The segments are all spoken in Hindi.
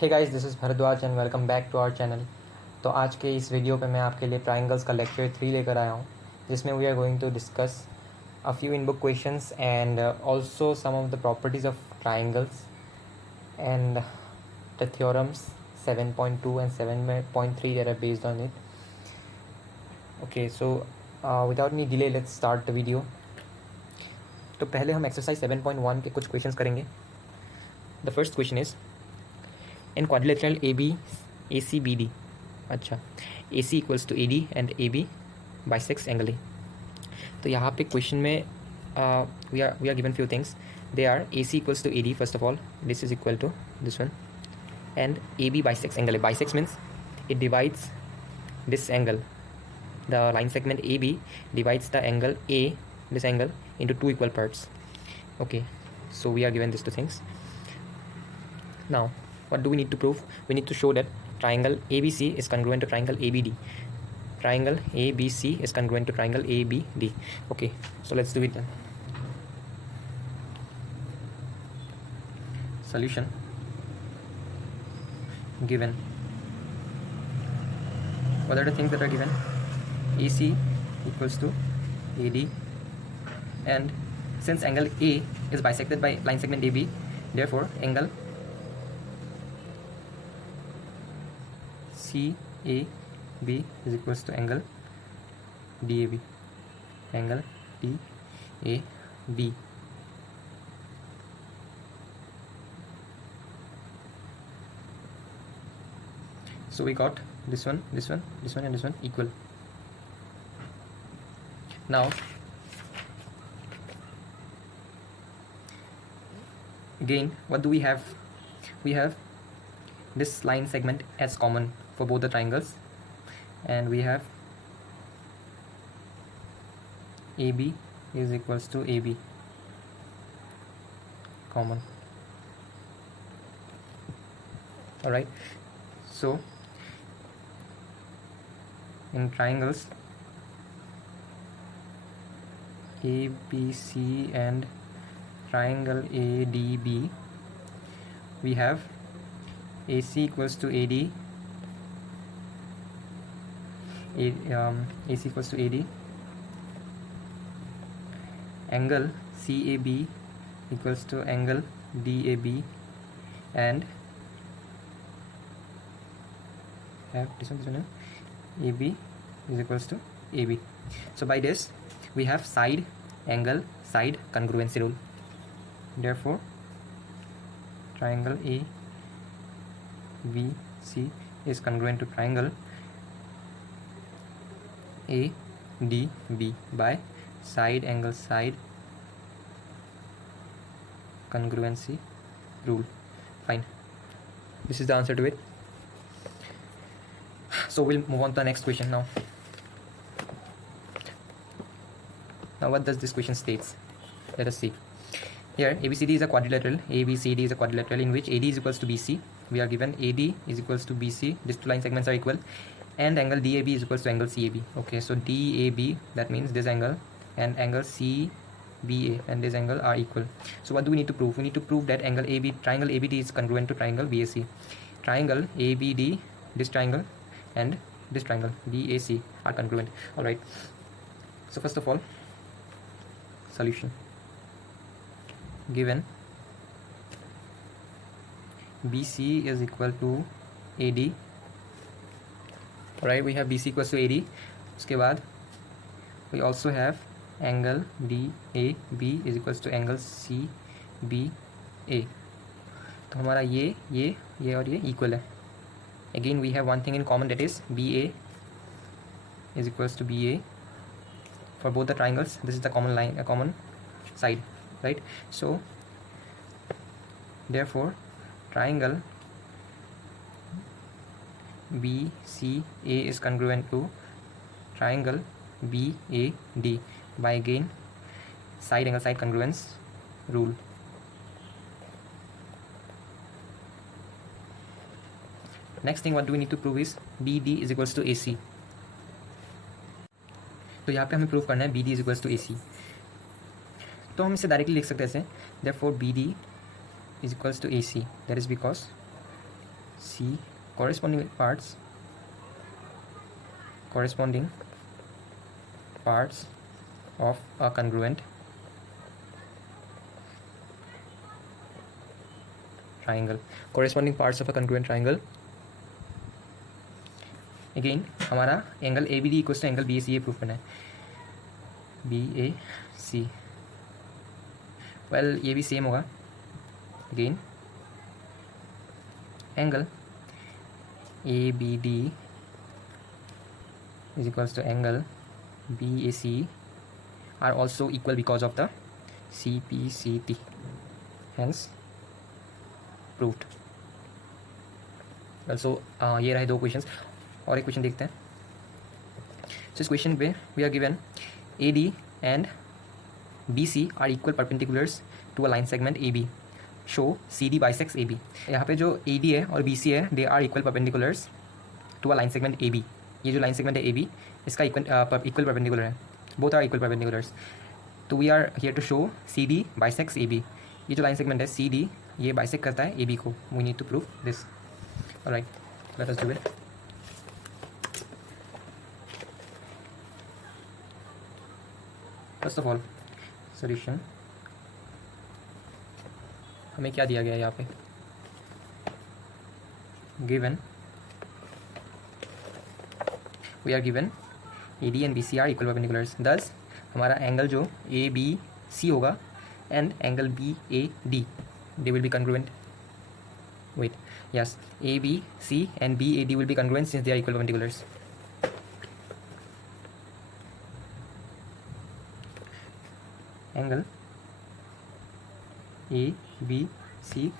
Hey guys, this is Bharadwaj and welcome back to our channel. तो आज के इस वीडियो पे मैं आपके लिए ट्राइंगल्स का लेक्चर 3 लेकर आया हूँ, जिसमें we are going to discuss a few in book questions and also some of the properties of triangles and the theorems 7.2 and 7.3 that are based on it. Okay, so without any delay, let's start the video. तो पहले हम एक्सरसाइज 7.1 के कुछ क्वेश्चंस करेंगे. The first question is in quadrilateral A B A C B D. अच्छा, A C equals to A D and A B bisects angle A. तो यहाँ पे क्वेश्चन में we are given few things. They are A C equals to A D. First of all, this is equal to this one, and A B bisects angle A. Bisects means it divides this angle, the line segment AB divides the angle A, this angle, into two equal parts. Okay, so we are given these two things. Now what do we need to prove? We need to show that triangle ABC is congruent to triangle ABD. Triangle ABC is congruent to triangle ABD. Okay, so let's do it then. Solution given. What are the things that are given? AC equals to AD, and since angle A is bisected by line segment AB, therefore angle CAB is equals to angle DAB. Angle DAB. So we got this one, this one, this one, and this one equal. Now again, what do we have? We have this line segment as common for both the triangles, and we have AB is equals to AB common. All right, so in triangles ABC and triangle ADB, we have AC equals to AD, AC equals to AD, angle CAB equals to angle DAB, and have this one, AB is equals to AB. So by this we have side angle side congruency rule. Therefore triangle ABC is congruent to triangle ADB by side angle side congruency rule. Fine, this is the answer to it. So we'll move on to the next question now. Now what does this question states? Let us see. Here ABCD is a quadrilateral. ABCD is a quadrilateral in which AD is equals to BC. We are given AD is equals to BC. These two line segments are equal, and angle DAB is equals to angle CAB. Okay, so DAB, that means this angle, and angle CBA and this angle are equal. So what do we need to prove? We need to prove that angle AB, triangle ABD is congruent to triangle BAC. Triangle ABD, this triangle, and this triangle BAC are congruent. All right, so first of all, solution given BC is equal to AD. All right, we have BC equals to AD. उसके बाद we also have angle DAB is equals to angle CBA. तो हमारा ये और ये equal है. Again we have one thing in common, that is BA is equals to BA for both the triangles. This is the common line, a common side, right? So therefore triangle BCA is congruent to triangle BAD by again side angle side congruence rule. Next thing, what do we need to prove is BD is equals to AC. तो यहाँ पे हमें प्रूव करना है BD is equals to AC. तो हम इसे डायरेक्टली लिख सकते हैं ऐसे, therefore BD is equals to AC. That is because C corresponding parts of a congruent triangle. Corresponding parts of a congruent triangle. Again हमारा angle A B D equals to angle B A C, ये प्रूफ करना है. बी ए सी, वेल ये भी सेम होगा. Again angle A B D is equals to angle B A C are also equal because of the C P C T, hence proved. Well so ये रहे दो क्वेश्चंस. और एक क्वेश्चन देखते हैं. सो इस क्वेश्चन पे we are given A D and B C are equal perpendiculars to a line segment A B. Show C D bisects A B. यहाँ पे जो ए डी है और बी सी है, they are equal perpendiculars to a line segment A B. ये जो लाइन सेगमेंट है ए बी, इसका इक्वल परपेंडिकुलर है. Both are equal perpendiculars. तो we are here to show C D bisects A B. ये जो लाइन सेगमेंट है सी डी, ये बाइसेक्ट करता है ए बी को. We need to prove this. Alright, let us do it. First of all solution, हमें क्या दिया गया है यहाँ पे. Given we are given A D and B C are equal perpendiculars. Thus हमारा एंगल जो ए बी सी होगा and angle B A D, they will be congruent. Wait, yes, A B C and B A D will be congruent since they are equal perpendiculars. Angle A B C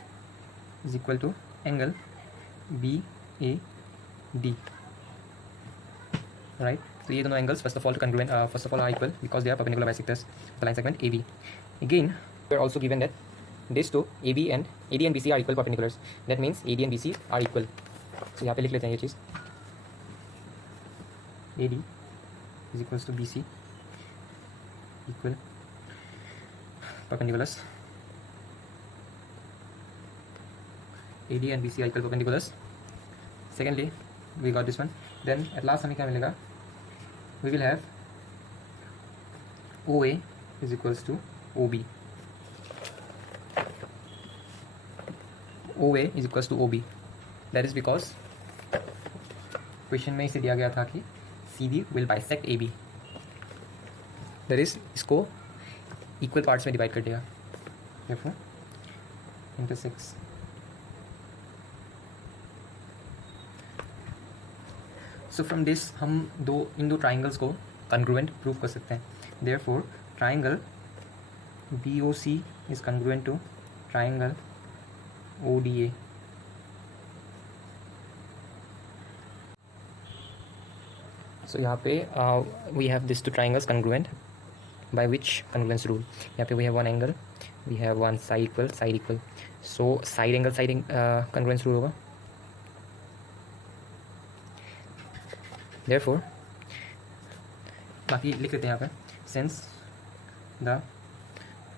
is equal to angle B A D, right. तो ये दोनों angles first of all are equal because they are perpendicular bisectors the line segment A B. Again we are also given that this two A D and B C are equal perpendiculars. That means A D and B C are equal. So यहाँ पे लिख लेते हैं ये चीज़. A D is equals to B C equal perpendiculars. AD and BC are equal perpendiculars. Secondly, we got this one. Then at last हमें क्या मिलेगा? We will have OA is equals to OB. OA is equals to OB. That is because question में इसे दिया गया था कि CD will bisect AB. That is इसको इक्वल पार्ट्स में डिवाइड कर देगा. therefore intersects. So from this हम इन दो ट्राइंगल्स को कंग्रुएंट प्रूव कर सकते हैं. therefore triangle BOC is congruent to triangle ODA. So यहाँ पे we have this two triangles congruent. by which congruence rule? यहाँ पे we have one angle, we have one side equal, so side angle congruence rule होगा. therefore बाकी लिख लेते हैं यहाँ पे, since the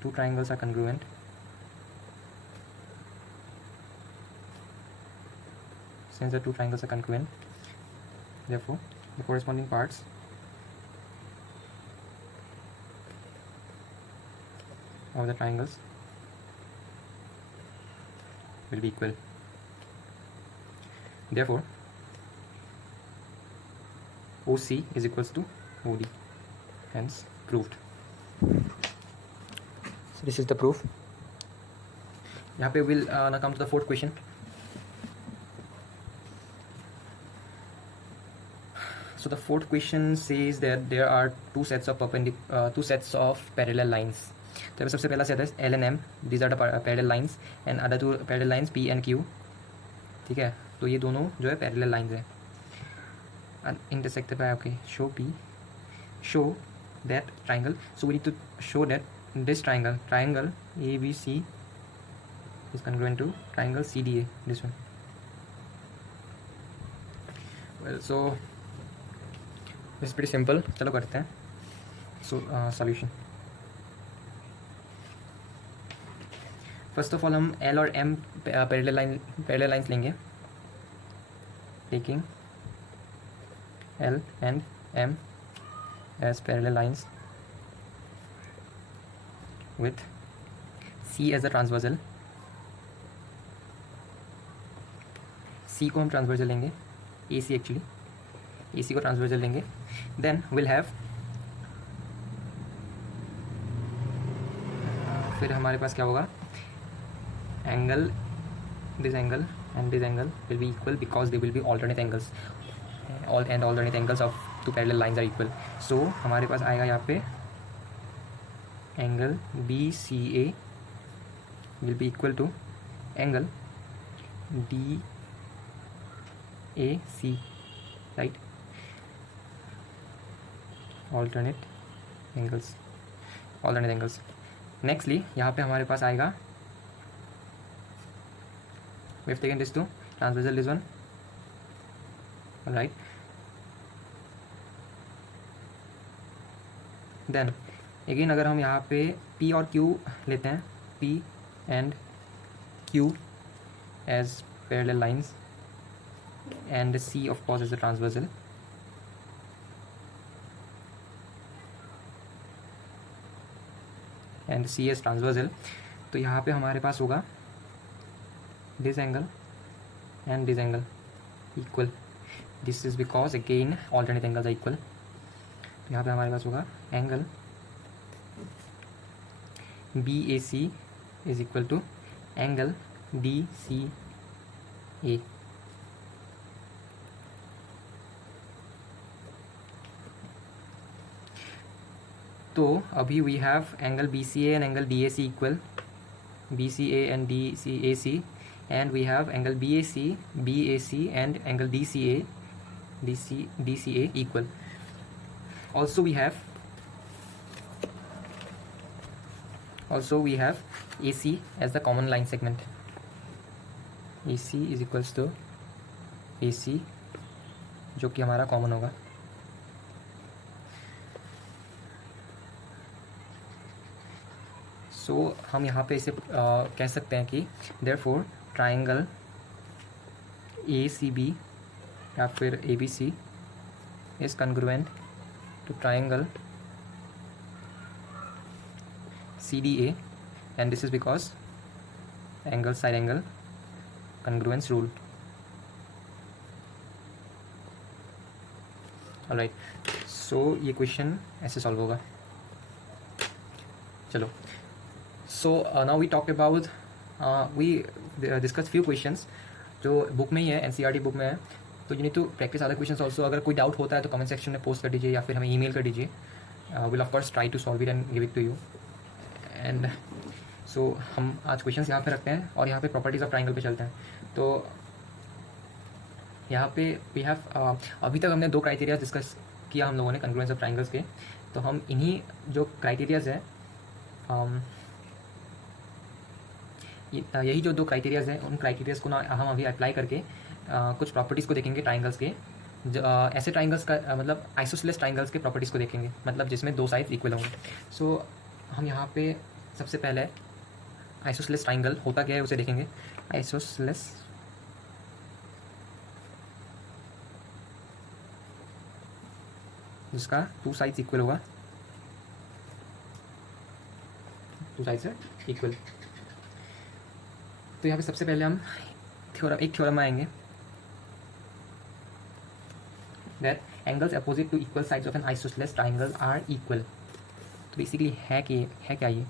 two triangles are congruent, therefore the corresponding parts of the triangles will be equal. Therefore OC is equals to OD, hence proved. So this is the proof. यहाँ पे we'll now come to the fourth question. So the fourth question says that there are two sets of parallel lines. तो सबसे पहला सेट है L and M, these are the parallel lines, and other two parallel lines P and Q. ठीक है, तो ये दोनों जो है parallel lines है. Intersect by, okay, show that triangle. So we need to show that this triangle ABC is congruent to triangle CDA, this one. Well, so this is pretty simple. चलो करते हैं. So solution. First of all हम L और M पैरेलल लाइन्स लेंगे. taking L and M as parallel lines with C as a transversal. C को हम ट्रांसवर्सल लेंगे, AC एक्चुअली, AC को ट्रांसवर्सल लेंगे. देन विल हैव, फिर हमारे पास क्या होगा, angle, this angle and this angle will be equal because they will be alternate angles, and alternate angles of two parallel lines are equal. So हमारे पास आएगा यहाँ पे angle BCA will be equal to angle DAC, right? alternate angles. Nextly यहाँ पे हमारे पास आएगा, we have taken this to transversal, this one, all right. Then again अगर हम यहाँ पे P और Q लेते हैं, P and Q as parallel lines and C of course is a transversal, and C is transversal, तो यहाँ पे हमारे पास होगा this angle and this angle equal. This is because again alternate angles are equal. तो यहाँ पे हमारे पास होगा angle BAC is equal to angle DCA. तो अभी we have angle BCA and angle DAC equal, BCA and DCAC, and we have angle BAC and angle DCA equal. Also we have AC as the common line segment. AC is equals to AC, जो कि हमारा कॉमन होगा. सो हम यहाँ पे इसे कह सकते हैं कि देयरफॉर ट्राइंगल ACB या फिर ABC is congruent to triangle CDA, and this is because angle side angle congruence rule. Alright, so ये क्वेश्चन ऐसे सॉल्व होगा. चलो, so now we talk about we discuss few questions जो बुक में ही है, NCERT बुक में है. तो you need to practice other questions also. अगर कोई डाउट होता है तो कमेंट सेक्शन में पोस्ट कर दीजिए या फिर हमें ईमेल कर दीजिए. Will of course try to solve it and give it to you. And so हम आज क्वेश्चंस यहाँ पे रखते हैं और यहाँ पे प्रॉपर्टीज ऑफ ट्राइंगल पे चलते हैं. तो यहाँ पे वी हैव अभी तक हमने 2 क्राइटेरिया डिस्कस किया हम लोगों ने कन्ग्रुएंस ऑफ ट्राइंगल्स के. तो हम इन्हीं जो क्राइटेरियाज है, यही जो 2 क्राइटेरियाज हैं उन क्राइटेरियाज को ना हम अभी अप्लाई करके कुछ प्रॉपर्टीज़ को देखेंगे ट्राइंगल्स के. ऐसे ट्राइंगल्स का मतलब आइसोसेलेस ट्राइंगल्स के प्रॉपर्टीज़ को देखेंगे, मतलब जिसमें 2 साइड्स इक्वल होंगे. सो हम यहाँ पे सबसे पहले आइसोसेलेस ट्राइंगल होता क्या है उसे देखेंगे. आइसोसेलेस जिसका 2 साइड्स इक्वल होगा, 2 साइड्स है इक्वल. तो यहाँ पे सबसे पहले हम एक थ्योरम में आएंगे that angles opposite to equal sides of an isosceles triangle are equal. तो बेसिकली है क्या ये.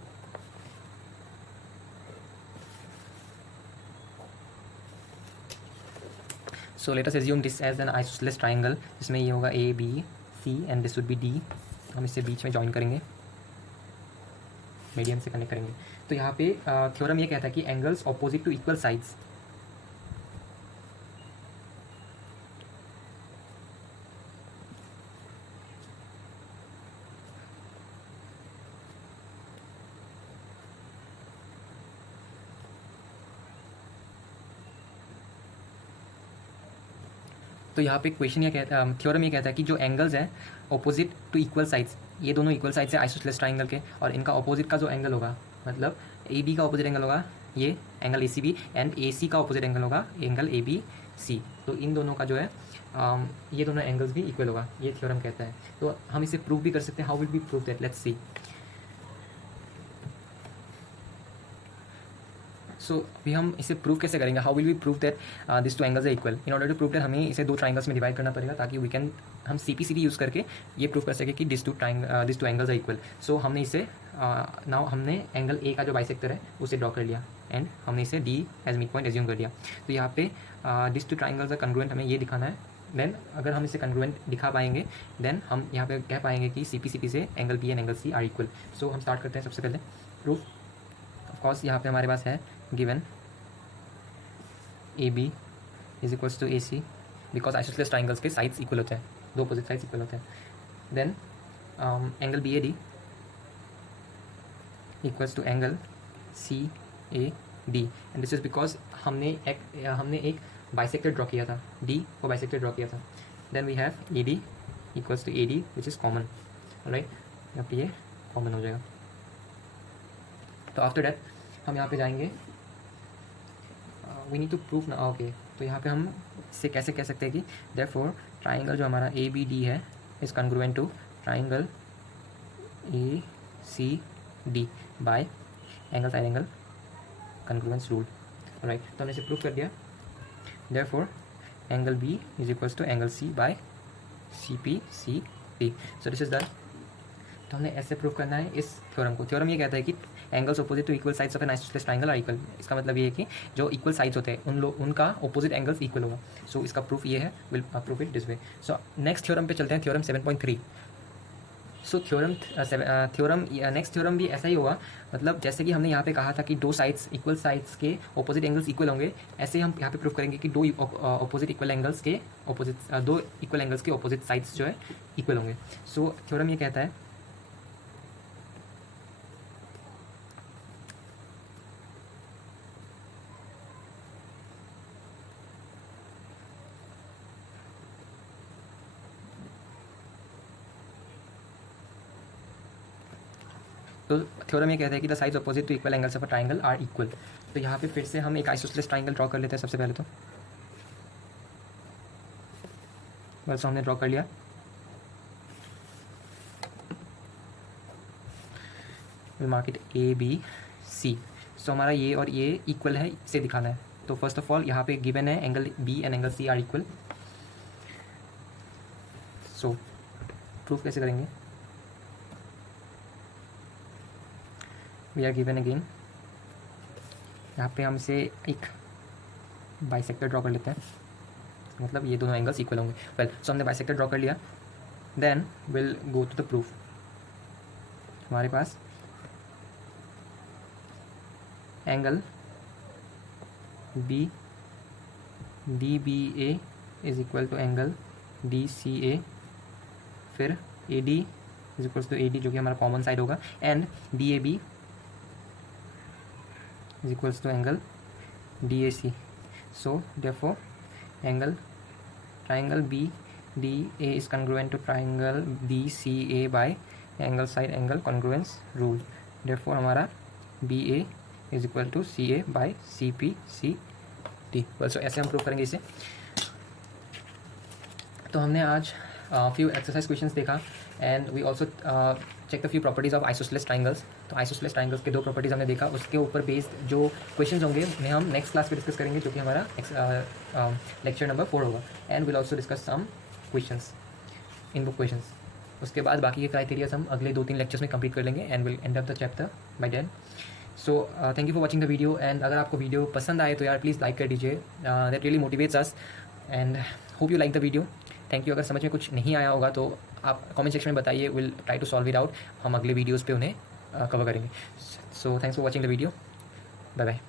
So let us assume this as an isosceles triangle जिसमें ये होगा ABC and this would be D. हम इसे बीच में जॉइन करेंगे, मीडियम से कनेक्ट करेंगे. तो यहाँ पे थ्योरम ये कहता है कि angles opposite to equal sides तो यहाँ पे क्वेश्चन ये कहता है, थ्योरम ये कहता है कि जो एंगल्स हैं ऑपोजिट टू इक्वल साइड्स, ये दोनों इक्वल साइड्स है आइसोसेलेस ट्राइंगल के, और इनका ऑपोजिट का जो एंगल होगा, मतलब AB का ऑपोजिट एंगल होगा ये एंगल ACB, एंड AC का ऑपोजिट एंगल होगा एंगल ABC. सी, तो इन दोनों का जो है ये दोनों एंगल्स भी इक्वल होगा, ये थ्योरम कहता है। तो हम इसे प्रूव भी कर सकते हैं। How will be prove that, let's see. So अभी हम इसे प्रूव कैसे करेंगे, how will we prove that this two angles are equal. In order to prove that हमें इसे दो ट्राइंगल्स में डिवाइड करना पड़ेगा, ताकि हम CPCD यूज़ करके ये प्रूव कर सके कि this two angles are equal. So हमने इसे नाउ हमने एंगल ए का जो बाइसेक्टर है उसे ड्रॉ कर लिया, एंड हमने इसे D as mid point assume कर लिया। तो यहाँ पे this two triangles are congruent हमें ये दिखाना है। देन अगर हम इसे कंग्रुएंट दिखा पाएंगे, देन हम यहाँ पे कह पाएंगे कि CPCD से angle B and angle C are equal. So हम स्टार्ट करते हैं सबसे पहले प्रूफ। ऑफकोर्स यहाँ पे हमारे पास है given AB is equals to AC, because isosceles triangles के साइड्स इक्वल होते हैं, दो अपोजिट साइड्स इक्वल होते हैं। Then angle BAD equals to angle CAD, and this is because हमने एक बाइसेक्टर ड्रॉ किया था, D को बाइसेक्टर ड्रॉ किया था। Then we have AD equals to AD which is common, right, यहाँ पे ये कॉमन हो जाएगा। तो आफ्टर डैट हम यहाँ पे जाएंगे, वी नीड टू प्रूफ ना, ओके। तो यहाँ पे हम इससे कैसे कह सकते हैं कि देयरफॉर ट्राइंगल जो हमारा ABD है is congruent to triangle ACD by angle side angle congruence rule, right. तो हमने इसे प्रूफ कर दिया। Therefore angle B is equals to angle C by CPCD। So this is done. तो हमने ऐसे प्रूव करना है इस थ्योरम को। थ्योरम ये कहता है कि angles opposite to equal sides of an isosceles triangle are equal. इसका मतलब ये है कि जो इक्वल साइड्स होते हैं उनका ऑपोजिट एंगल्स इक्वल होगा। सो इसका प्रूफ ये है, will proof it this way. So next theorem पे चलते हैं, theorem 7.3। So theorem next theorem भी ऐसा ही होगा, मतलब जैसे कि हमने यहाँ पे कहा था कि दो साइड्स इक्वल साइड्स के ऑपोजिट एंगल्स इक्वल होंगे, ऐसे ही हम यहाँ पे प्रूफ करेंगे कि दो इक्वल एंगल्स के ऑपोजिट साइड्स जो है इक्वल होंगे। सो थ्योरम ये कहता है तो थ्योरम ये कहता है कि the sides opposite to equal angles of a triangle are equal. तो यहाँ पे फिर से हम एक आइसोसेलेस ट्राइंगल ड्रॉ कर लेते हैं सबसे पहले। तो बस हमने ड्रॉ कर लिया। Will mark it ABC। सो हमारा ये और ये इक्वल है, इसे दिखाना है। तो फर्स्ट ऑफ ऑल यहाँ पे गिवन है angle B and angle C are equal. So proof कैसे करेंगे, वी आर गिवन अगेन, यहाँ पे हम इसे एक बाइसेक्टर ड्रॉ कर लेते हैं, मतलब ये दोनों एंगल्स इक्वल होंगे। वेल, सो हमने बाइसेक्टर ड्रॉ कर लिया। Then will go to the proof. हमारे पास angle DBA is equal to angle DCA, फिर AD is equal to AD जो कि हमारा कॉमन साइड होगा, and DAB is equals to angle DAC. So therefore triangle BDA is congruent to triangle DCA by angle side angle congruence rule. Therefore हमारा BA is equal to CA by CPCD. बस ऐसे हम प्रूव करेंगे इसे। तो हमने आज फ्यू एक्सरसाइज क्वेश्चंस देखा, and we also check the few properties of isosceles triangles. तो आइसोसेलेस ट्राइंगल्स के दो प्रॉपर्टीज़ हमने देखा, उसके ऊपर बेस्ड जो क्वेश्चंस होंगे उन्हें हम नेक्स्ट क्लास पे डिस्कस करेंगे, जो कि हमारा लेक्चर नंबर 4 होगा। And will also discuss some questions, in book questions. उसके बाद बाकी के क्राइटेरियाज हम अगले 2-3 लेक्चर्स में कंप्लीट कर लेंगे, and will end up the chapter by then. So thank you for watching the video, and अगर आपको वीडियो पसंद आए तो यार प्लीज़ लाइक कर दीजिए, that really motivates us, and hope you like the video. Thank you. अगर समझ में कुछ नहीं आया होगा तो आप कमेंट सेक्शन में बताइए, will try to solve it out. हम अगले वीडियोज़ पे उन्हें कवर करेंगे। So thanks for watching the video, bye bye.